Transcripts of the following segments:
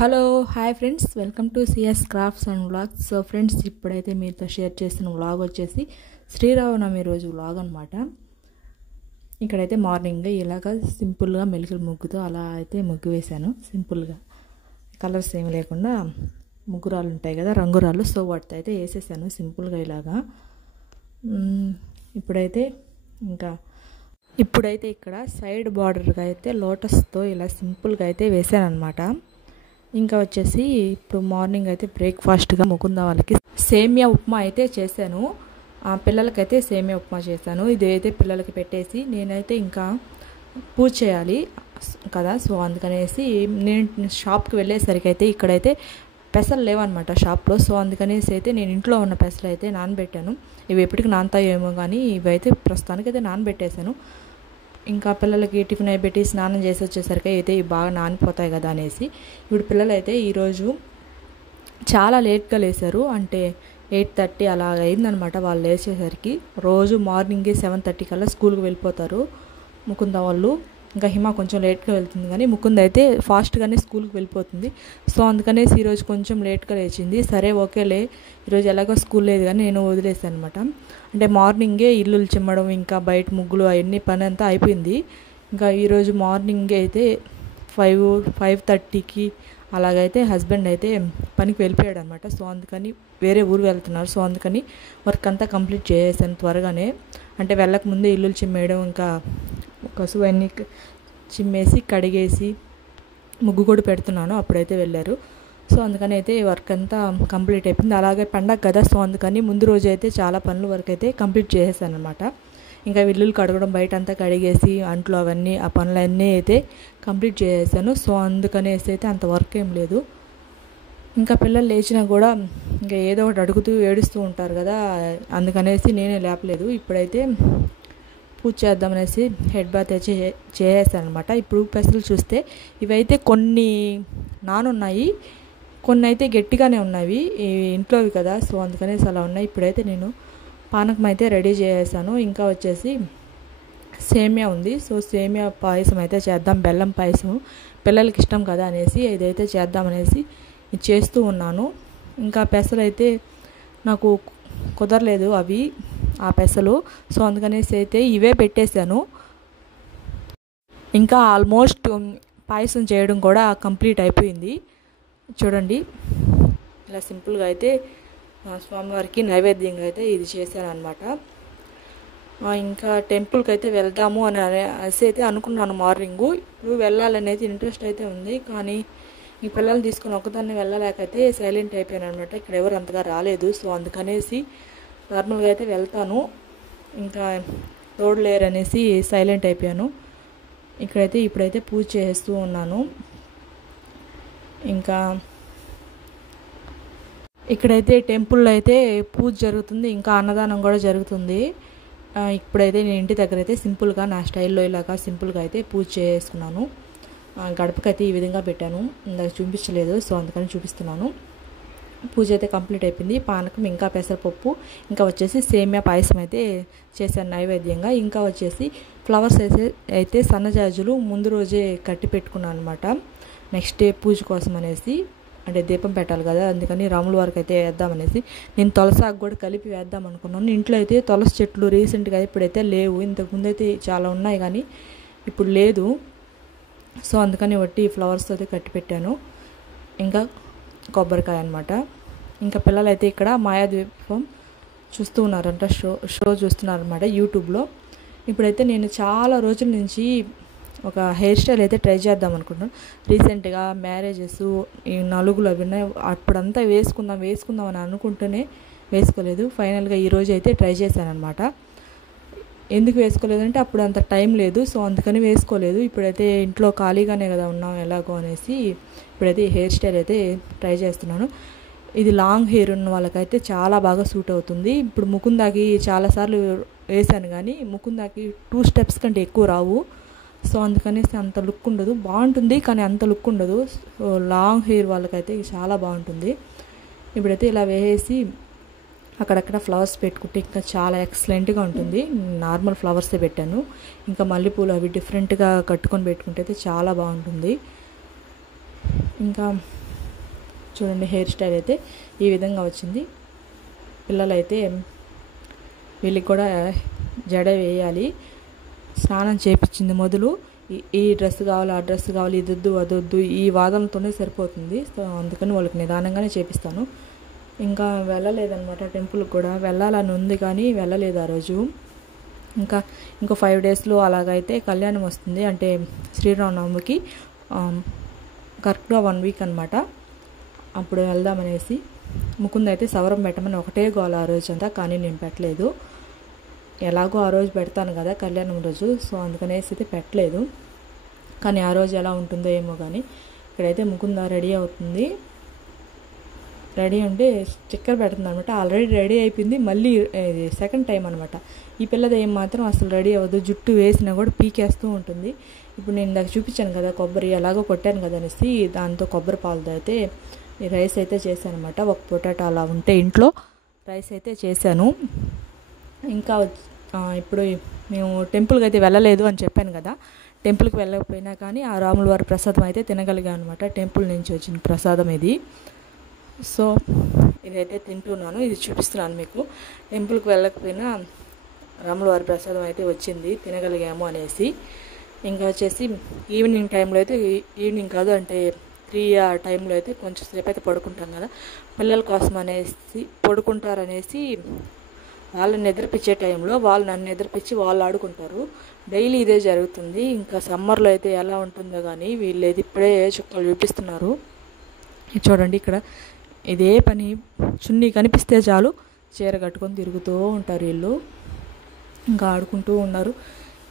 Hello hi friends, welcome to CS crafts and vlogs. So friends, ఇప్పుడైతే మీతో share చేసిన vlog వచ్చేసి శ్రీరామనవమి రోజు వ్లాగ్ అనమాట. ఇక్కడైతే మార్నింగ్ ఇలాగ సింపుల్గా మెలికల ముగ్గుతో అలా అయితే ముగ్గు వేశాను. సింపుల్గా కలర్స్ ఏమి లేకుండా ముగ్గురాలు ఉంటాయి కదా, రంగురాలు. సో వాటితో అయితే వేసేసాను సింపుల్గా ఇలాగా. ఇప్పుడైతే ఇక్కడ సైడ్ బార్డర్గా అయితే లోటస్తో ఇలా సింపుల్గా అయితే వేసాను అనమాట. ఇంకా వచ్చేసి ఇప్పుడు మార్నింగ్ అయితే బ్రేక్ఫాస్ట్గా ముకుంద వాళ్ళకి సేమియా ఉప్మా అయితే చేశాను. పిల్లలకైతే సేమియా ఉప్మా చేశాను. ఇదైతే పిల్లలకి పెట్టేసి నేనైతే ఇంకా పూజ చేయాలి కదా. సో అందుకనేసి నేను షాప్కి వెళ్ళేసరికి అయితే ఇక్కడైతే పెసలు లేవన్నమాట షాప్లో. సో అందుకనేసి అయితే నేను ఇంట్లో ఉన్న పెసలు అయితే నానబెట్టాను. ఇవి ఎప్పటికి నానతాయేమో కానీ ఇవైతే ప్రస్తుతానికైతే నానబెట్టేశాను. ఇంకా పిల్లలకి టిఫిన్ అయిపెట్టి స్నానం చేసి వచ్చేసరికి అయితే బాగా నానిపోతాయి కదా అనేసి ఇప్పుడు పిల్లలు అయితే ఈరోజు చాలా లేట్గా లేచారు. అంటే 8:30 అలా అయిందనమాట వాళ్ళు లేచేసరికి. రోజు మార్నింగే 7:30 కల్లా స్కూల్కి వెళ్ళిపోతారు ముకుంద వాళ్ళు. ఇంకా హిమ కొంచెం లేట్గా వెళ్తుంది కానీ ముకుంద అయితే ఫాస్ట్గానే స్కూల్కి వెళ్ళిపోతుంది. సో అందుకనేసి ఈరోజు కొంచెం లేట్గా లేచింది. సరే ఓకేలే, ఈరోజు ఎలాగో స్కూల్ లేదు కానీ నేను వదిలేసాను అనమాట. అంటే మార్నింగే ఇల్లులు చిమ్మడం ఇంకా బయట ముగ్గులు అవన్నీ పని అంతా అయిపోయింది. ఇంకా ఈరోజు మార్నింగే అయితే 5:30కి అలాగైతే హస్బెండ్ అయితే పనికి వెళ్ళిపోయాడు అనమాట. సో అందుకని వేరే ఊరు వెళ్తున్నారు. సో అందుకని వర్క్ అంతా కంప్లీట్ చేసేసాను త్వరగానే. అంటే వెళ్ళక ముందే ఇల్లులు చిమ్మేయడం, ఇంకా కసువు అన్నీ చిమ్మేసి కడిగేసి ముగ్గు కూడా పెడుతున్నాను. అప్పుడైతే వెళ్ళారు. సో అందుకని అయితే వర్క్ అంతా కంప్లీట్ అయిపోయింది. అలాగే పండగ కదా, సో అందుకని ముందు రోజు అయితే చాలా పనులు వరకు అయితే కంప్లీట్ చేసేసాను అనమాట. ఇంకా ఇల్లులు కడగడం, బయట అంతా కడిగేసి అంట్లు అవన్నీ ఆ పనులన్నీ అయితే కంప్లీట్ చేసేసాను. సో అందుకనేసి అయితే అంత వర్క్ ఏం లేదు. ఇంకా పిల్లలు లేచినా కూడా ఇంకా ఏదో ఒకటి అడుగుతూ ఏడుస్తూ ఉంటారు కదా, అందుకనేసి నేనే లేపలేదు. ఇప్పుడైతే పూజ చేద్దామనేసి హెడ్ బాత్ అయితే చేసేసాను అనమాట. ఇప్పుడు పెసలు చూస్తే ఇవైతే కొన్ని నానున్నాయి, కొన్ని అయితే గట్టిగానే ఉన్నవి, ఇంట్లోవి కదా. సో అందుకనేసి అలా ఉన్నాయి. ఇప్పుడైతే నేను పానకం అయితే రెడీ చేసేసాను. ఇంకా వచ్చేసి సేమియా ఉంది. సో సేమియా పాయసం అయితే చేద్దాం, బెల్లం పాయసం పిల్లలకి ఇష్టం కదా అనేసి ఇదైతే చేద్దామనేసి చేస్తూ ఉన్నాను. ఇంకా పెసలు అయితే నాకు కుదరలేదు అవి ఆ పెసలు. సో అందుకనేసి అయితే ఇవే పెట్టేశాను. ఇంకా ఆల్మోస్ట్ పాయసం చేయడం కూడా కంప్లీట్ అయిపోయింది. చూడండి, ఇలా సింపుల్గా అయితే స్వామివారికి నైవేద్యంగా అయితే ఇది చేశాను అనమాట. ఇంకా టెంపుల్కి అయితే వెళ్దాము అనేసి అయితే అనుకున్నాను మార్నింగు. ఇప్పుడు వెళ్ళాలనేది ఇంట్రెస్ట్ అయితే ఉంది, కానీ ఈ పిల్లలు తీసుకుని ఒకదాన్ని వెళ్ళలేకైతే సైలెంట్ అయిపోయాను అనమాట. ఇక్కడ ఎవరు అంతగా రాలేదు. సో అందుకనేసి నార్మల్గా అయితే వెళ్తాను, ఇంకా తోడు లేరు అనేసి సైలెంట్ అయిపోయాను. ఇప్పుడైతే పూజ చేస్తూ ఉన్నాను. ఇంకా ఇక్కడైతే టెంపుల్లో అయితే పూజ జరుగుతుంది, ఇంకా అన్నదానం కూడా జరుగుతుంది. ఇప్పుడైతే నేను ఇంటి దగ్గర అయితే సింపుల్గా నా స్టైల్లో ఇలాగా సింపుల్గా అయితే పూజ చేసుకున్నాను. గడపకైతే ఈ విధంగా పెట్టాను, ఇందాక చూపించలేదు. సో అందుకని చూపిస్తున్నాను. పూజ అయితే కంప్లీట్ అయిపోయింది. పానకం, ఇంకా పెసరపప్పు, ఇంకా వచ్చేసి సేమియా పాయసం అయితే చేశాను నైవేద్యంగా. ఇంకా వచ్చేసి ఫ్లవర్స్ అయితే సన్నజాజులు ముందు రోజే కట్టి పెట్టుకున్నాను అనమాట. నెక్స్ట్ డే పూజ కోసం అనేసి, అంటే దీపం పెట్టాలి కదా, అందుకని రాముల వారికి అయితే వేద్దామనేసి నేను తులసాకు కూడా కలిపి వేద్దాం అనుకున్నాను. ఇంట్లో అయితే తులసి చెట్లు రీసెంట్గా ఇప్పుడైతే లేవు. ఇంతకుముందు అయితే చాలా ఉన్నాయి కానీ ఇప్పుడు లేదు. సో అందుకని వట్టి ఫ్లవర్స్ అయితే కట్టి పెట్టాను. ఇంకా కొబ్బరికాయ అనమాట. ఇంకా పిల్లలు అయితే ఇక్కడ మాయాద్వీపం చూస్తూ ఉన్నారంట, షో చూస్తున్నారనమాట యూట్యూబ్లో. ఇప్పుడైతే నేను చాలా రోజుల నుంచి ఒక హెయిర్ స్టైల్ అయితే ట్రై చేద్దాం అనుకుంటున్నాను. రీసెంట్గా మ్యారేజెస్, ఈ నలుగులు అవి ఉన్నాయి, అప్పుడంతా వేసుకుందాం అని అనుకుంటూనే వేసుకోలేదు. ఫైనల్గా ఈరోజు అయితే ట్రై చేశాను అనమాట. ఎందుకు వేసుకోలేదంటే అప్పుడు అంత టైం లేదు. సో అందుకని వేసుకోలేదు. ఇప్పుడైతే ఇంట్లో ఖాళీగానే కదా ఉన్నాం ఎలాగో అనేసి ఇప్పుడైతే హెయిర్ స్టైల్ అయితే ట్రై చేస్తున్నాను. ఇది లాంగ్ హెయిర్ ఉన్న వాళ్ళకైతే చాలా బాగా సూట్ అవుతుంది. ఇప్పుడు ముకుందాకి చాలాసార్లు వేసాను కానీ ముకుందాకి 2 స్టెప్స్ కంటే ఎక్కువ రావు. సో అందుకనేసి అంత లుక్ ఉండదు, బాగుంటుంది కానీ అంత లుక్ ఉండదు. సో లాంగ్ హెయిర్ వాళ్ళకైతే చాలా బాగుంటుంది. ఇప్పుడైతే ఇలా వేసేసి అక్కడక్కడ ఫ్లవర్స్ పెట్టుకుంటే ఇంకా చాలా ఎక్సలెంట్గా ఉంటుంది. నార్మల్ ఫ్లవర్సే పెట్టాను. ఇంకా మల్లెపూలు అవి డిఫరెంట్గా కట్టుకొని పెట్టుకుంటే అయితే చాలా బాగుంటుంది. ఇంకా చూడండి హెయిర్ స్టైల్ అయితే ఈ విధంగా వచ్చింది. పిల్లలైతే వీళ్ళకి కూడా జడ వేయాలి. స్నానం చేపించింది మొదలు. ఈ డ్రెస్ కావాలి, ఆ డ్రెస్ కావాలి, ఇది వద్దు అదొద్దు, ఈ వాదనతోనే సరిపోతుంది. సో అందుకని వాళ్ళకి నిదానంగానే చేపిస్తాను. ఇంకా వెళ్ళలేదన్నమాట టెంపుల్కి కూడా. వెళ్ళాలని ఉంది కానీ వెళ్ళలేదు ఆ రోజు. ఇంకో 5 డేస్లో అలాగైతే కళ్యాణం వస్తుంది. అంటే శ్రీరామనవమికి కరెక్ట్గా 1 వీక్ అనమాట. అప్పుడు వెళ్దామనేసి ముకుంద్ అయితే సవరం పెట్టమని ఒకటే గోల ఆ రోజు అంతా. కానీ నేను పెట్టలేదు. ఎలాగో ఆ రోజు పెడతాను కదా కళ్యాణం రోజు, సో అందుకనేసి అయితే పెట్టలేదు. కానీ ఆ రోజు ఎలా ఉంటుందో ఏమో కానీ. ఇక్కడైతే ముకుంద రెడీ అవుతుంది. రెడీ అంటే స్టిక్కర్ పెడుతుంది అనమాట. ఆల్రెడీ రెడీ అయిపోయింది, మళ్ళీ ఇది సెకండ్ టైం అనమాట. ఈ పిల్లది ఏం మాత్రం అసలు రెడీ అవ్వదు. జుట్టు వేసినా కూడా పీకేస్తూ ఉంటుంది. ఇప్పుడు నేను ఇందాక చూపించాను కదా కొబ్బరి ఎలాగో కొట్టాను కదా అనేసి, దాంతో కొబ్బరి పాలతో అయితే ఈ రైస్ అయితే చేశాను అనమాట. ఒక పొటాటో అలా ఉంటే ఇంట్లో రైస్ అయితే చేశాను. ఇంకా ఇప్పుడు మేము టెంపుల్కి అయితే వెళ్ళలేదు అని చెప్పాను కదా. టెంపుల్కి వెళ్ళకపోయినా కానీ ఆ రాముల వారి ప్రసాదం అయితే తినగలిగాను అనమాట. టెంపుల్ నుంచి వచ్చిన ప్రసాదం ఇది. సో ఇదైతే తింటున్నాను, ఇది చూపిస్తున్నాను మీకు. టెంపుల్కి వెళ్ళకపోయినా రాముల వారి ప్రసాదం అయితే వచ్చింది, తినగలిగాము అనేసి. ఇంకా వచ్చేసి ఈవినింగ్ టైంలో అయితే, ఈవినింగ్ కాదు అంటే 3 ఆ టైంలో అయితే కొంచెం సేపు అయితే పడుకుంటాం కదా పిల్లల కోసం అనేసి. పడుకుంటారనేసి వాళ్ళని నిద్రపించే టైంలో వాళ్ళు నన్ను నిద్రపించి వాళ్ళు ఆడుకుంటారు. డైలీ ఇదే జరుగుతుంది. ఇంకా సమ్మర్లో అయితే ఎలా ఉంటుందో కానీ వీళ్ళు అయితే ఇప్పుడే చుక్కలు చూపిస్తున్నారు. చూడండి ఇక్కడ ఇదే పని, చున్నీ కనిపిస్తే చాలు చీర కట్టుకొని తిరుగుతూ ఉంటారు వీళ్ళు. ఇంకా ఆడుకుంటూ ఉన్నారు.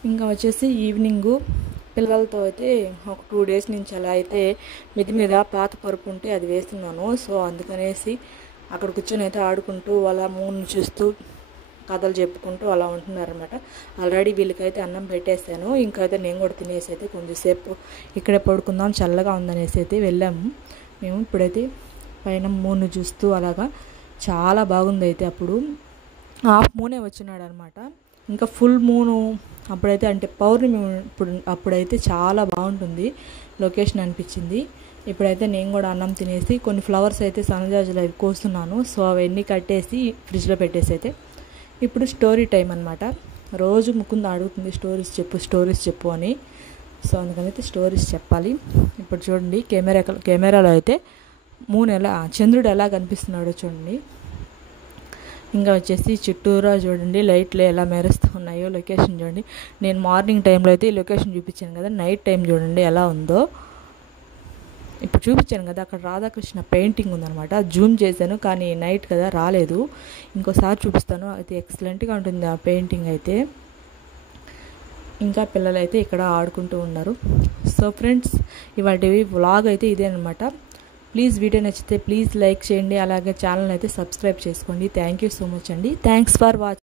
ఇంకా వచ్చేసి ఈవినింగు పిల్లలతో అయితే ఒక 2 డేస్ నుంచి అలా అయితే మిది మీద పాత పరుపు ఉంటే అది వేస్తున్నాను. సో అందుకనేసి అక్కడ కూర్చొని అయితే ఆడుకుంటూ వాళ్ళ మూన్ చూస్తూ కథలు చెప్పుకుంటూ అలా ఉంటున్నారనమాట. ఆల్రెడీ వీళ్ళకైతే అన్నం పెట్టేశాను. ఇంకైతే నేను కూడా తినేసి అయితే కొంచెంసేపు ఇక్కడే పడుకుందాం చల్లగా ఉందనేసి అయితే వెళ్ళాము మేము. ఇప్పుడైతే పైన మూన్ చూస్తూ అలాగా చాలా బాగుంది. అయితే అప్పుడు హాఫ్ మూనే వచ్చినాడు అనమాట. ఇంకా ఫుల్ మూను అప్పుడైతే అంటే పౌర్ణమి అప్పుడైతే చాలా బాగుంటుంది లొకేషన్ అనిపించింది. ఇప్పుడైతే నేను కూడా అన్నం తినేసి కొన్ని ఫ్లవర్స్ అయితే సన్నజాజులు అవి కోస్తున్నాను. సో అవన్నీ కట్టేసి ఫ్రిడ్జ్లో పెట్టేసి అయితే ఇప్పుడు స్టోరీ టైం అనమాట. రోజు ముకుంద అడుగుతుంది స్టోరీస్ చెప్పు అని. సో అందుకనైతే స్టోరీస్ చెప్పాలి. ఇప్పుడు చూడండి కెమెరాలో అయితే చంద్రుడు ఎలా కనిపిస్తున్నాడో చూడండి. ఇంకా వచ్చేసి చుట్టూరా చూడండి లైట్లు ఎలా మెరుస్తూ ఉన్నాయో. లొకేషన్ చూడండి. నేను మార్నింగ్ టైంలో అయితే ఈ లొకేషన్ చూపించాను కదా, నైట్ టైం చూడండి ఎలా ఉందో. ఇప్పుడు చూపించాను కదా అక్కడ రాధాకృష్ణ పెయింటింగ్ ఉందనమాట. జూమ్ చేశాను కానీ నైట్ కదా రాలేదు. ఇంకోసారి చూపిస్తాను. అయితే ఎక్సలెంట్గా ఉంటుంది ఆ పెయింటింగ్ అయితే. ఇంకా పిల్లలు అయితే ఇక్కడ ఆడుకుంటూ ఉన్నారు. సో ఫ్రెండ్స్ ఇవాటి వ్లాగ్ అయితే ఇదే అనమాట. ప్లీజ్ వీడియో నచ్చితే ప్లీజ్ లైక్ చేయండి. అలాగే ఛానల్ అయితే సబ్స్క్రైబ్ చేసుకోండి. థ్యాంక్ యూ సో మచ్ అండి. Thanks for watching.